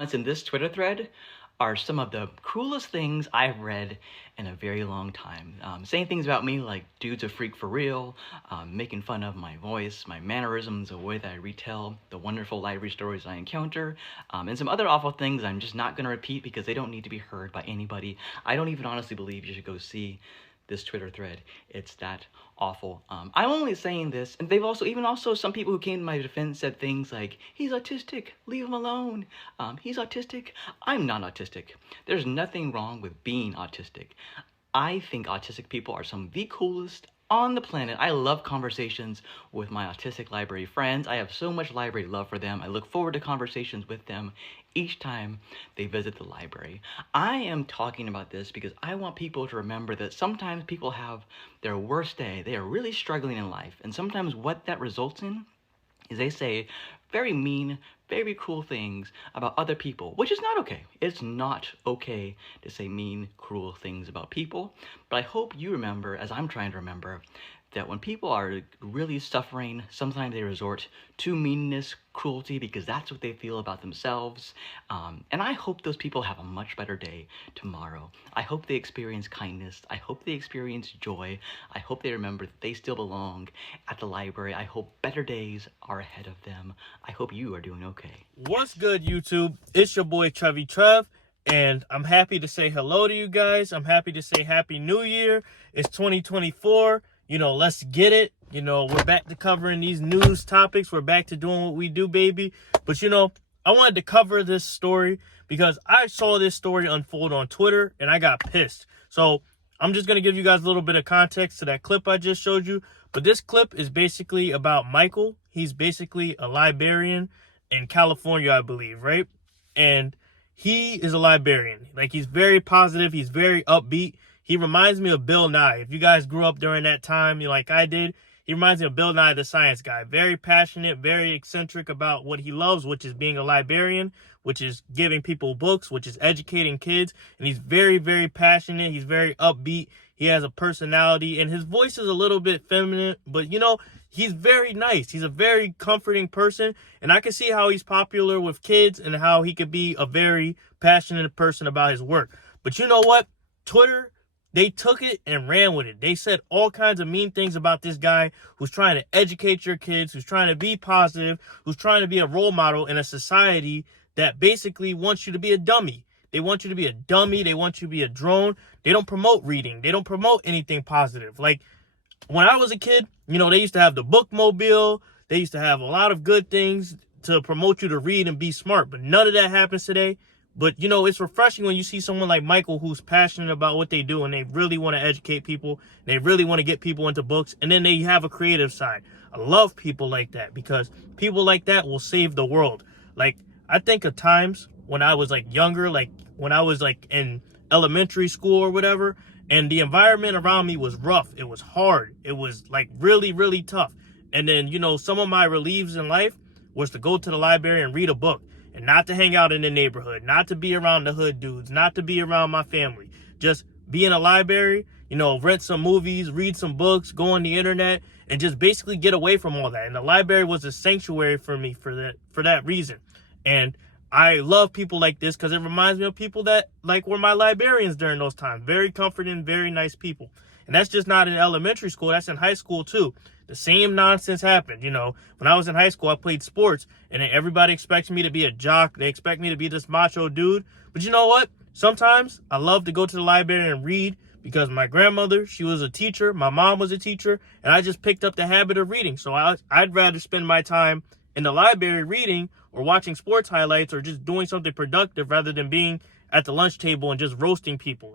In this Twitter thread are some of the coolest things I've read in a very long time. Saying things about me like dude's a freak for real, making fun of my voice, my mannerisms, the way that I retell the wonderful library stories I encounter, and some other awful things I'm just not going to repeat because they don't need to be heard by anybody. I don't even honestly believe you should go see this Twitter thread. It's that awful. I'm only saying this, and they've also some people who came to my defense said things like, he's autistic, leave him alone. He's autistic. I'm not autistic. There's nothing wrong with being autistic. I think autistic people are some of the coolest on the planet. I love conversations with my autistic library friends. I have so much library love for them. I look forward to conversations with them each time they visit the library. I am talking about this because I want people to remember that sometimes people have their worst day. They are really struggling in life. And sometimes what that results in is they say very mean, very cruel things about other people, which is not okay. It's not okay to say mean, cruel things about people. But I hope you remember, as I'm trying to remember, that when people are really suffering, sometimes they resort to meanness, cruelty, because that's what they feel about themselves. And I hope those people have a much better day tomorrow. I hope they experience kindness. I hope they experience joy. I hope they remember that they still belong at the library. I hope better days are ahead of them. I hope you are doing okay. What's good, YouTube? It's your boy Trevy Trev, and I'm happy to say hello to you guys. I'm happy to say Happy New Year. It's 2024. Let's get it. We're back to covering these news topics. We're back to doing what we do, baby. But, I wanted to cover this story because I saw this story unfold on Twitter, and I got pissed. So I'm just going to give you guys a little bit of context to that clip I just showed you. But this clip is basically about Mychal. He's basically a librarian in California, I believe, right? And he is a librarian. Like, he's very positive. He's very upbeat. He reminds me of Bill Nye. If you guys grew up during that time, like I did, he reminds me of Bill Nye, the science guy. Very passionate, very eccentric about what he loves, which is being a librarian, which is giving people books, which is educating kids. And he's very, very passionate. He's very upbeat. He has a personality, and his voice is a little bit feminine, but, he's very nice. He's a very comforting person, and I can see how he's popular with kids and how he could be a very passionate person about his work. But you know what? Twitter, they took it and ran with it. They said all kinds of mean things about this guy who's trying to educate your kids, who's trying to be positive, who's trying to be a role model in a society that basically wants you to be a dummy. They want you to be a dummy. They want you to be a drone. They don't promote reading. They don't promote anything positive. Like, when I was a kid, they used to have the bookmobile. They used to have a lot of good things to promote you to read and be smart, but none of that happens today. But, it's refreshing when you see someone like Mychal who's passionate about what they do and they really want to educate people. They really want to get people into books, and then they have a creative side. I love people like that because people like that will save the world. Like, I think of times when I was, younger, when I was, in elementary school or whatever, and the environment around me was rough. It was hard. It was, really, really tough. And then, some of my relieves in life was to go to the library and read a book. And not to hang out in the neighborhood, not to be around the hood dudes, not to be around my family. Just be in a library, rent some movies, read some books, go on the internet, and just basically get away from all that. And the library was a sanctuary for me for that reason. And I love people like this because it reminds me of people that were my librarians during those times. Very comforting, very nice people. And that's just not in elementary school. That's in high school, too. The same nonsense happened. When I was in high school, I played sports, and then everybody expects me to be a jock. They expect me to be this macho dude. But you know what? Sometimes I love to go to the library and read because my grandmother, she was a teacher. My mom was a teacher, and I just picked up the habit of reading. So I'd rather spend my time in the library reading or watching sports highlights or just doing something productive rather than being at the lunch table and just roasting people.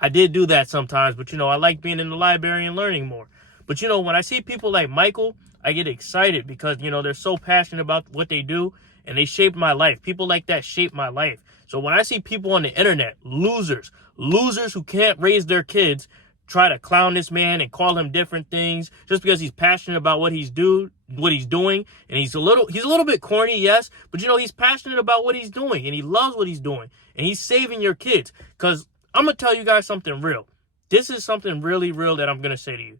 I did do that sometimes, but, I like being in the library and learning more. But, when I see people like Mychal, I get excited because, they're so passionate about what they do and they shaped my life. People like that shape my life. So when I see people on the internet, losers who can't raise their kids, try to clown this man and call him different things just because he's passionate about what he's doing, and he's a little bit corny, yes, but he's passionate about what he's doing and he loves what he's doing and he's saving your kids. Because I'm gonna tell you guys something real. This is something really real that I'm gonna say to you.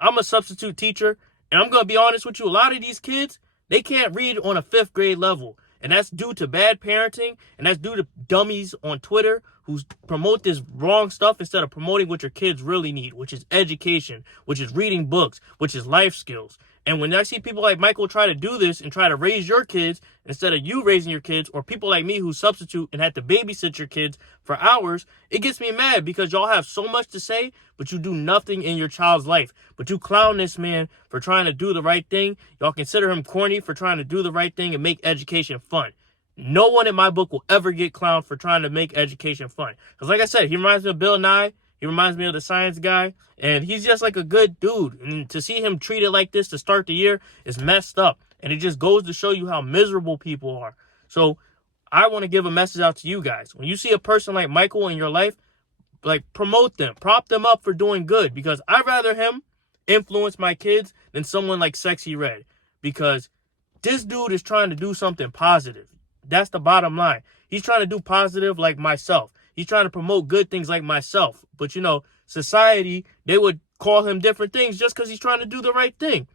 I'm a substitute teacher, and I'm gonna be honest with you. A lot of these kids, they can't read on a 5th grade level. And that's due to bad parenting, and that's due to dummies on Twitter who promote this wrong stuff instead of promoting what your kids really need, which is education, which is reading books, which is life skills. And when I see people like Mychal try to do this and try to raise your kids instead of you raising your kids, or people like me who substitute and have to babysit your kids for hours, it gets me mad because y'all have so much to say, but you do nothing in your child's life. But you clown this man for trying to do the right thing. Y'all consider him corny for trying to do the right thing and make education fun. No one in my book will ever get clowned for trying to make education fun. Because like I said, he reminds me of Bill Nye. He reminds me of the science guy. And he's just like a good dude. And to see him treated like this to start the year is messed up. And it just goes to show you how miserable people are. So I want to give a message out to you guys. When you see a person like Mychal in your life, like, promote them. Prop them up for doing good. Because I'd rather him influence my kids than someone like Sexy Red. Because this dude is trying to do something positive. That's the bottom line. He's trying to do positive like myself. He's trying to promote good things like myself. But, you know, society, they would call him different things just because he's trying to do the right thing.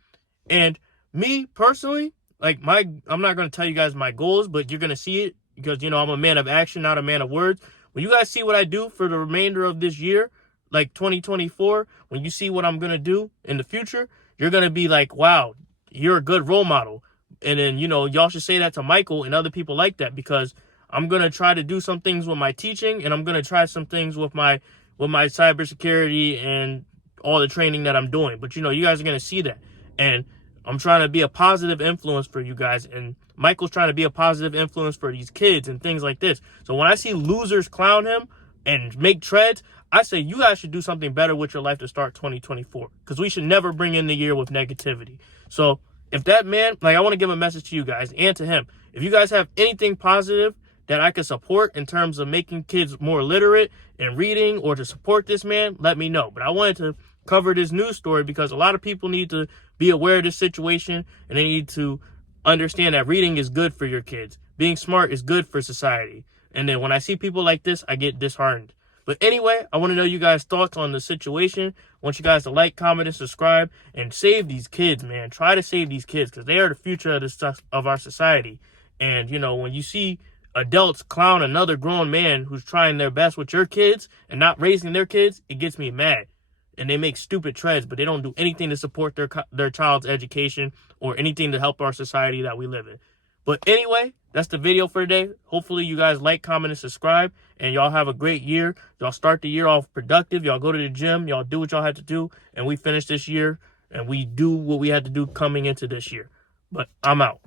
And me, personally, like, I'm not going to tell you guys my goals, but you're going to see it because, you know, I'm a man of action, not a man of words. When you guys see what I do for the remainder of this year, like 2024, when you see what I'm going to do in the future, you're going to be like, wow, you're a good role model. And then, you know, y'all should say that to Mychal and other people like that, because I'm going to try to do some things with my teaching, and I'm going to try some things with my cybersecurity and all the training that I'm doing. But, you know, you guys are going to see that. And I'm trying to be a positive influence for you guys. And Mychal's trying to be a positive influence for these kids and things like this. So when I see losers clown him and make treads, I say you guys should do something better with your life to start 2024. Because we should never bring in the year with negativity. So if that man, like, I want to give a message to you guys and to him. If you guys have anything positive that I can support in terms of making kids more literate in reading, or to support this man, let me know. But I wanted to cover this news story because a lot of people need to be aware of this situation, and they need to understand that reading is good for your kids. Being smart is good for society. And then when I see people like this, I get disheartened. But anyway, I want to know you guys' thoughts on the situation. I want you guys to like, comment, and subscribe, and save these kids, man. Try to save these kids because they are the future of our society. And, you know, when you see adults clown another grown man who's trying their best with your kids and not raising their kids, it gets me mad. And they make stupid treads, but they don't do anything to support their child's education or anything to help our society that we live in. But anyway, that's the video for today. Hopefully you guys like, comment, and subscribe. And y'all have a great year. Y'all start the year off productive. Y'all go to the gym. Y'all do what y'all have to do. And we finish this year. And we do what we had to do coming into this year. But I'm out.